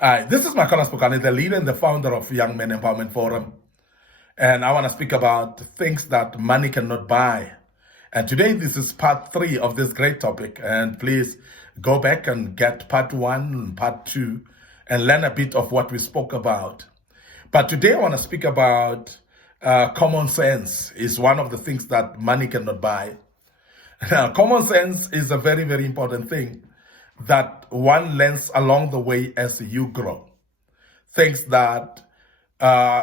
This is Micornus Phokane, the leader and the founder of Young Men Empowerment Forum. And I want to speak about things that money cannot buy. And today, this is part 3 of this great topic. And please go back and get part 1 and part 2 and learn a bit of what we spoke about. But today, I want to speak about common sense is one of the things that money cannot buy. Now, common sense is a very, very important thing that one learns along the way as you grow. Things that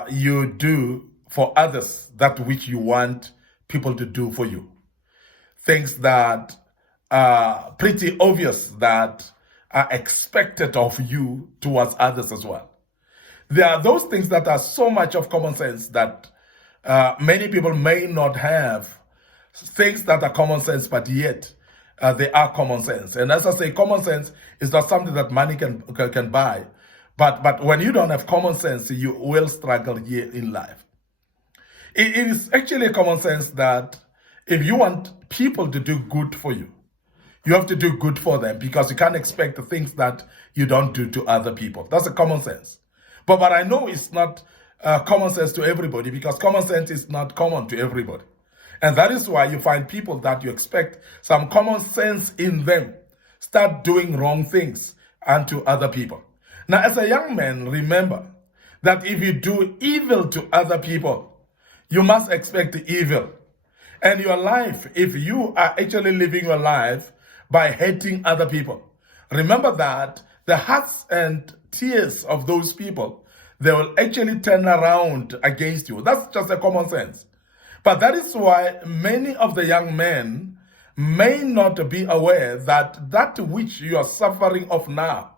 you do for others, that which you want people to do for you. Things that are pretty obvious that are expected of you towards others as well. There are those things that are so much of common sense that many people may not have. Things that are common sense, but yet they are common sense. And as I say, common sense is not something that money can buy. But when you don't have common sense, you will struggle here in life. It is actually a common sense that if you want people to do good for you, you have to do good for them, because you can't expect the things that you don't do to other people. That's a common sense. But I know it's not common sense to everybody, because common sense is not common to everybody. And that is why you find people that you expect some common sense in them start doing wrong things unto other people. Now, as a young man, remember that if you do evil to other people, you must expect evil. And your life, if you are actually living your life by hating other people, remember that the hearts and tears of those people, they will actually turn around against you. That's just a common sense. But that is why many of the young men may not be aware that that which you are suffering of now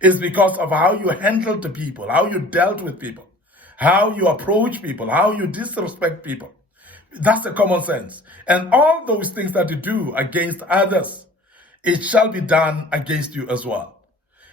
is because of how you handled the people, how you dealt with people, how you approach people, how you disrespect people. That's the common sense. And all those things that you do against others, it shall be done against you as well.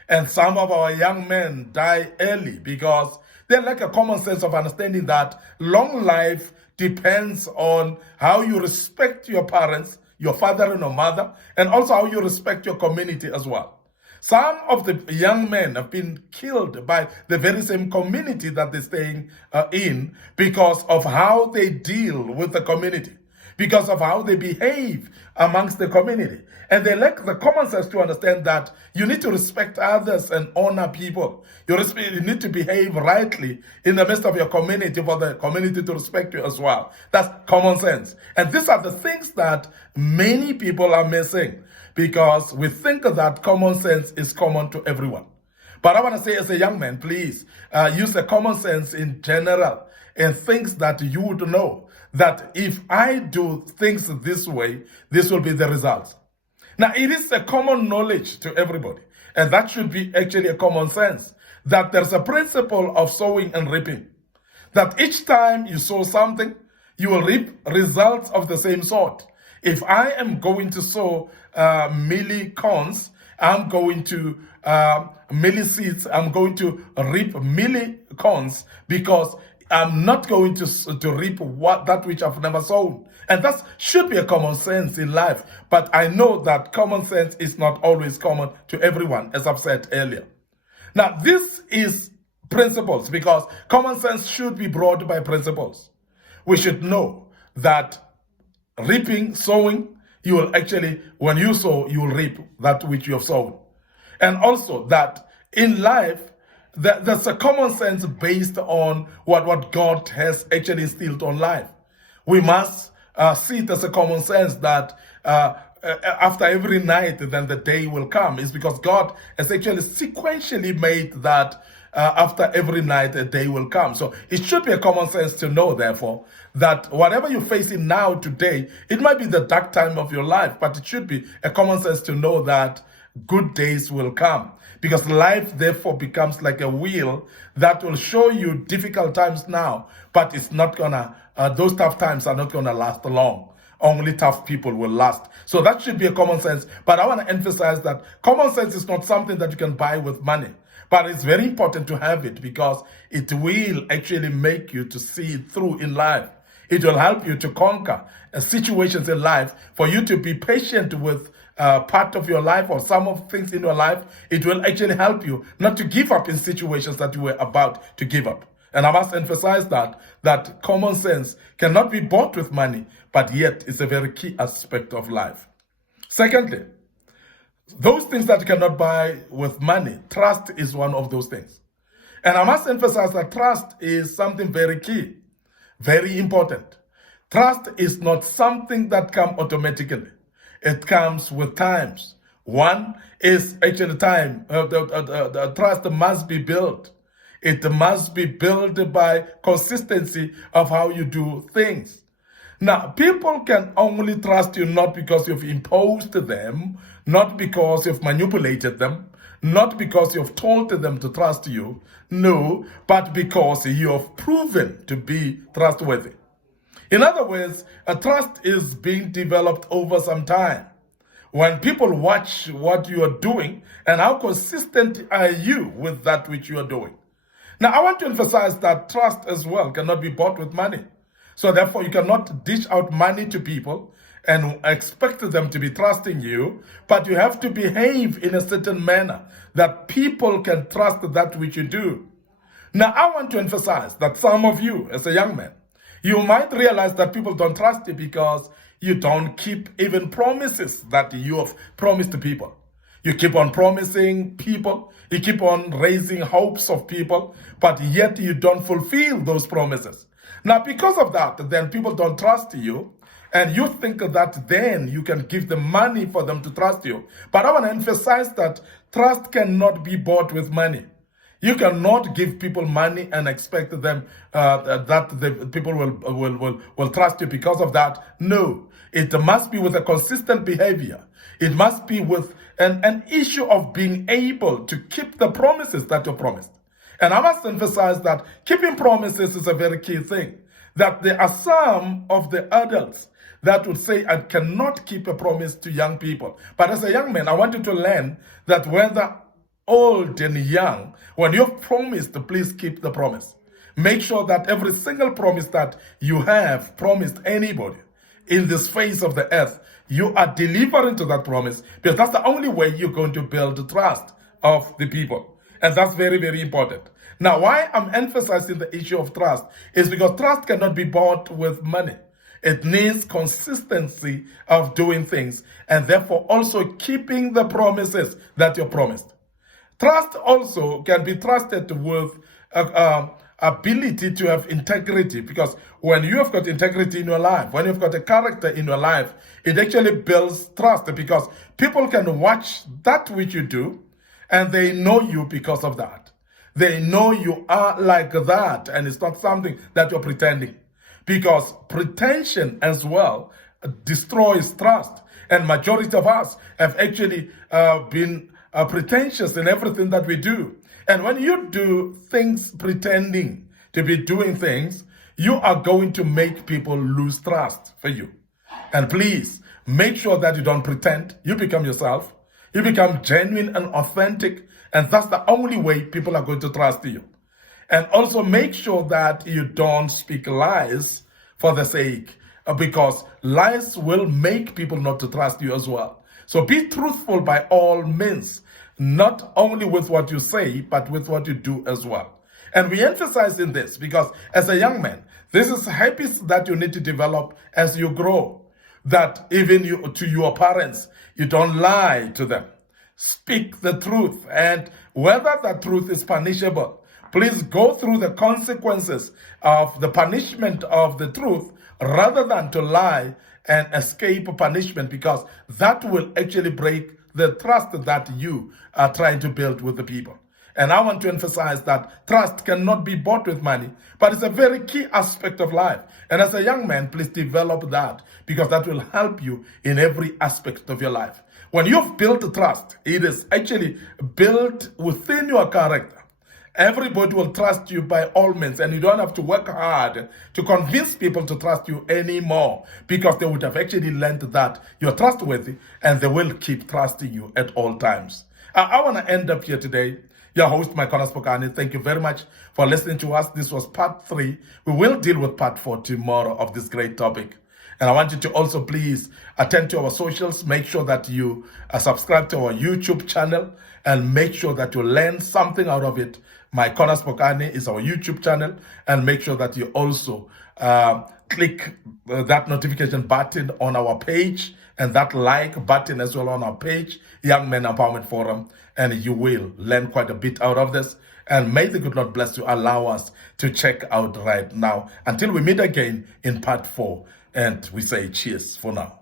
And some of our young men die early because they lack a common sense of understanding that long life depends on how you respect your parents, your father and your mother, and also how you respect your community as well. Some of the young men have been killed by the very same community that they're staying in because of how they deal with the community, because of how they behave amongst the community. And they lack the common sense to understand that you need to respect others and honor people. You need to behave rightly in the midst of your community for the community to respect you as well. That's common sense. And these are the things that many people are missing because we think that common sense is common to everyone. But I want to say, as a young man, please use the common sense in general and things that you would know that if I do things this way, this will be the results. Now, it is a common knowledge to everybody, and that should be actually a common sense, that there's a principle of sowing and reaping, that each time you sow something, you will reap results of the same sort. If I am going to sow milli corns, I'm going to milli seeds, I'm going to reap milli corns, because I'm not going to reap that which I've never sown. And that should be a common sense in life. But I know that common sense is not always common to everyone, as I've said earlier. Now, this is principles, because common sense should be brought by principles. We should know that reaping, sowing, you will actually, when you sow, you will reap that which you have sown. And also that in life, there's a common sense based on what God has actually instilled on life. We must see it as a common sense that after every night, then the day will come. It's because God has actually sequentially made that after every night, a day will come. So it should be a common sense to know, therefore, that whatever you're facing now, today, it might be the dark time of your life, but it should be a common sense to know that good days will come. Because life, therefore, becomes like a wheel that will show you difficult times now, but it's not gonna, those tough times are not gonna last long. Only tough people will last. So that should be a common sense. But I want to emphasize that common sense is not something that you can buy with money. But it's very important to have it, because it will actually make you to see it through in life. It will help you to conquer situations in life, for you to be patient with part of your life or some of things in your life, it will actually help you not to give up in situations that you were about to give up. And I must emphasize that common sense cannot be bought with money, but yet it's a very key aspect of life. Secondly, those things that you cannot buy with money, trust is one of those things. And I must emphasize that trust is something very key, very important. Trust is not something that comes automatically. It comes with times. One is actually time. The trust must be built. It must be built by consistency of how you do things. Now, people can only trust you not because you've imposed them, not because you've manipulated them, not because you've told them to trust you, no, but because you have proven to be trustworthy. In other words, a trust is being developed over some time. When people watch what you are doing and how consistent are you with that which you are doing. Now, I want to emphasize that trust as well cannot be bought with money. So therefore, you cannot dish out money to people and expect them to be trusting you, but you have to behave in a certain manner that people can trust that which you do. Now, I want to emphasize that some of you, as a young man, you might realize that people don't trust you because you don't keep even promises that you have promised to people. You keep on promising people, you keep on raising hopes of people, but yet you don't fulfill those promises. Now, because of that, then people don't trust you, and you think that then you can give them money for them to trust you. But I want to emphasize that trust cannot be bought with money. You cannot give people money and expect them that the people will trust you because of that. No, it must be with a consistent behavior. It must be with an issue of being able to keep the promises that you promised. And I must emphasize that keeping promises is a very key thing. That there are some of the adults that would say, I cannot keep a promise to young people. But as a young man, I want you to learn that whether old and young, when you've promised, please keep the promise. Make sure that every single promise that you have promised anybody in this face of the earth, you are delivering to that promise, because that's the only way you're going to build the trust of the people. And that's very, very important. Now, why I'm emphasizing the issue of trust is because trust cannot be bought with money. It needs consistency of doing things and therefore also keeping the promises that you promised. Trust also can be trusted with ability to have integrity, because when you have got integrity in your life, when you've got a character in your life, it actually builds trust, because people can watch that which you do and they know you because of that. They know you are like that, and it's not something that you're pretending. Because pretension as well destroys trust. And majority of us have actually been pretentious in everything that we do. And when you do things pretending to be doing things, you are going to make people lose trust for you. And please, make sure that you don't pretend. You become yourself. You become genuine and authentic. And that's the only way people are going to trust you. And also make sure that you don't speak lies for the sake, because lies will make people not to trust you as well. So be truthful by all means, not only with what you say, but with what you do as well. And we emphasize in this because as a young man, this is habits that you need to develop as you grow. That even to your parents, you don't lie to them. Speak the truth, and whether that truth is punishable, please go through the consequences of the punishment of the truth rather than to lie and escape punishment, because that will actually break the trust that you are trying to build with the people. And I want to emphasize that trust cannot be bought with money, but it's a very key aspect of life. And as a young man, please develop that, because that will help you in every aspect of your life. When you've built trust, it is actually built within your character. Everybody will trust you by all means, and you don't have to work hard to convince people to trust you anymore, because they would have actually learned that you're trustworthy and they will keep trusting you at all times. I want to end up here today. Your host, Micornus Phokane. Thank you very much for listening to us. This was part 3. We will deal with part 4 tomorrow of this great topic. And I want you to also please attend to our socials. Make sure that you subscribe to our YouTube channel and make sure that you learn something out of it. Micornus Phokane is our YouTube channel, and make sure that you also click that notification button on our page and that like button as well on our page, Young Men Empowerment Forum, and you will learn quite a bit out of this. And may the good Lord bless you. Allow us to check out right now until we meet again in part 4. And we say cheers for now.